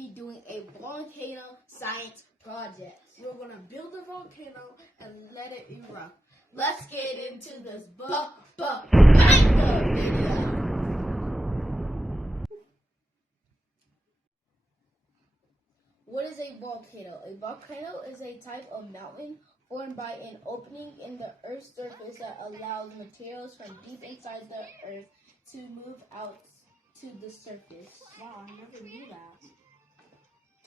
be doing a volcano science project. We're going to build a volcano and let it erupt. Let's get into this video. What is a volcano? A volcano is a type of mountain formed by an opening in the Earth's surface that allows materials from deep inside the Earth to move out to the surface. Wow, I never knew that.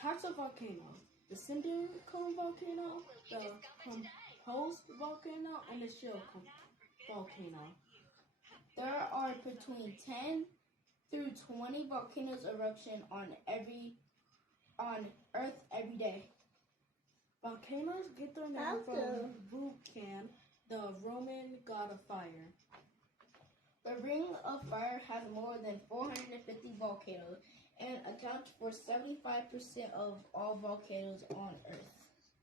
Types of volcanoes. The cinder cone volcano, the composed volcano, and the shell volcano. There are between 10 through 20 volcanoes eruption on Earth every day. Volcanoes get their name from Vulcan, the Roman god of fire. The Ring of Fire has more than 450 volcanoes and accounts for 75% of all volcanoes on Earth.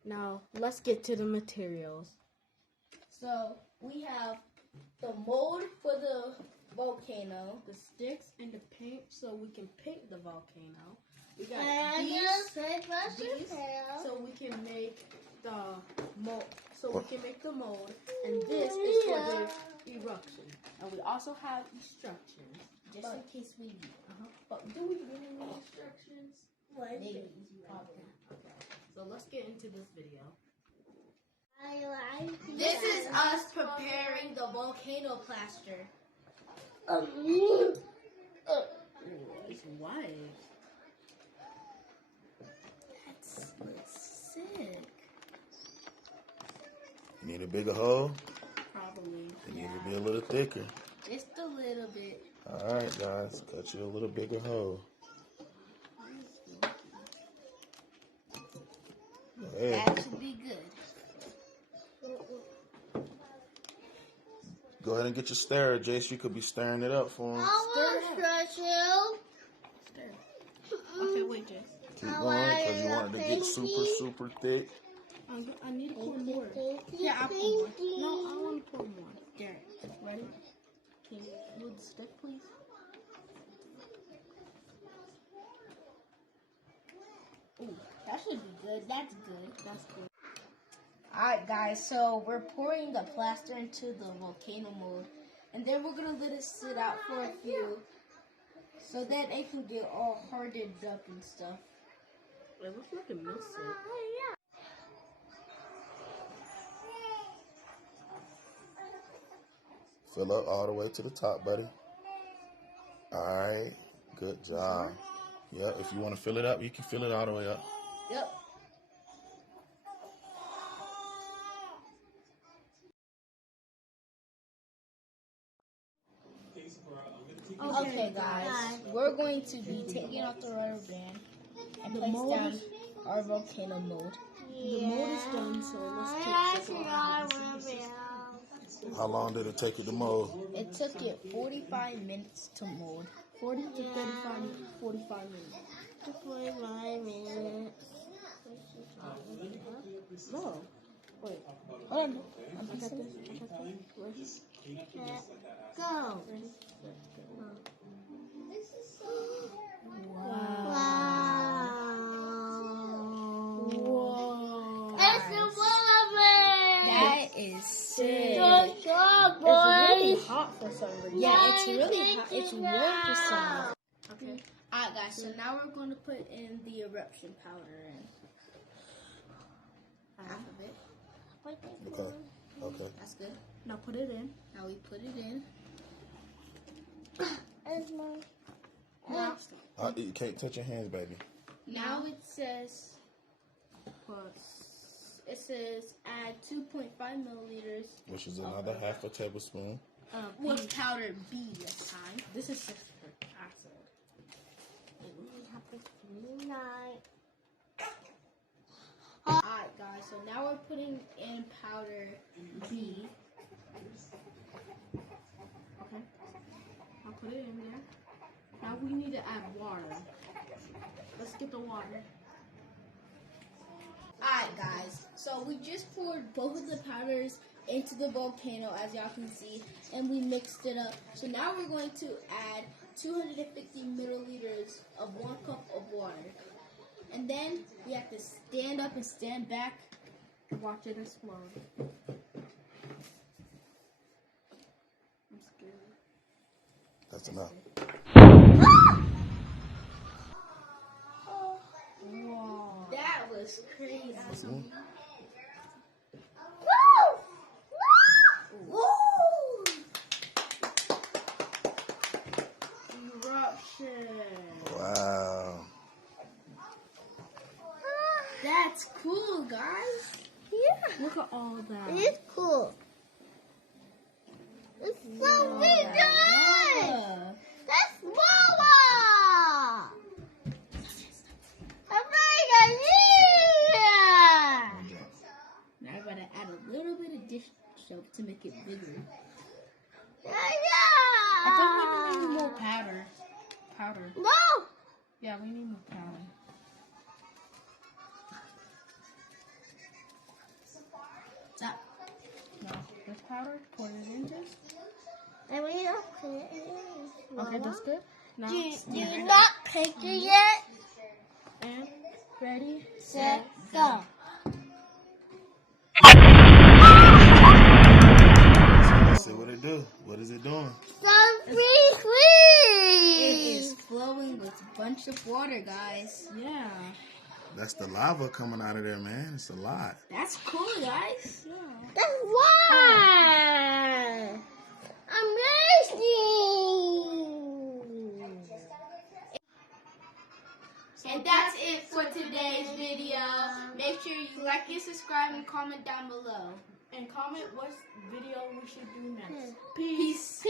Now, let's get to the materials. So, we have the mold for the volcano, the sticks and the paint so we can paint the volcano. We got these so we can make the mold. And this is for the eruption. And we also have instructions. Just in case we need. But do we really need instructions? Maybe. Okay. So let's get into this video. This is us preparing the volcano plaster. It's white. That's sick. You need a bigger hole? Probably. It needs to be a little thicker. Just a little bit. Alright guys, cut you a little bigger hole. Hey. That should be good. Go ahead and get your stirrer, Jace. You could be stirring it up for him. Stir. Okay, wait, Jess. Keep going, because you want it to get super thick. I need to pour more. Yeah, I'll pour more. No, I want to pour more. Garrett, ready? Can you move the stick, please? Ooh, that should be good. That's good. That's good. Alright guys, so we're pouring the plaster into the volcano mold. And then we're going to let it sit out for a few. So that it can get all hardened up and stuff. It looks like a milkshake. Fill up all the way to the top, buddy. Alright, good job. Yeah, if you want to fill it up, you can fill it all the way up. Yep. Okay guys, we're going to be taking out the rubber band and place down our volcano mold. The mold is done, so let's take this off. How long did it take you to mold? It took it 45 minutes to mold. 40 to 45 minutes. To 45 minutes. No. Wait. Hold on. I got this. Ready? Go. Whoa. That is sick. It's really hot for some reason. Yeah, it's really hot. It's warm for some. Okay. Alright guys, so now we're going to put in the eruption powder in. Half of it. Okay. That's good. Now put it in. Now we put it in. Now, You can't touch your hands, baby. Now it says add 2.5 milliliters. Which is another half a tablespoon. With powder B this time. this is citric acid. Alright guys, so now we're putting in powder B. Okay. I'll put it in there. Now we need to add water. Let's get the water. Alright guys, so we just poured both of the powders into the volcano, as y'all can see, and we mixed it up. So now we're going to add 250 milliliters of 1 cup of water. then we have to stand up and stand back. Watch it explode. I'm scared. That's enough. Wow. That was crazy. Eruption. Wow. That's cool, guys. Yeah. Look at all that. It's cool. It's so big, guys. That's lava. Now I gotta add a little bit of dish soap to make it bigger. I think we need more powder. No. Yeah, we need more powder. Stop. No, this powder, pour it in just. And we don't put it in. Okay, that's good. Now, Do not pick it yet. and ready, Set, go. Let's see what it do. What is it doing? Some free. It is flowing with a bunch of water, guys. Yeah. That's the lava coming out of there, man. It's a lot. That's cool, guys. Yeah. That's why. Amazing. And that's it for today's video. Make sure you like and subscribe and comment down below. And comment what video we should do next. Peace.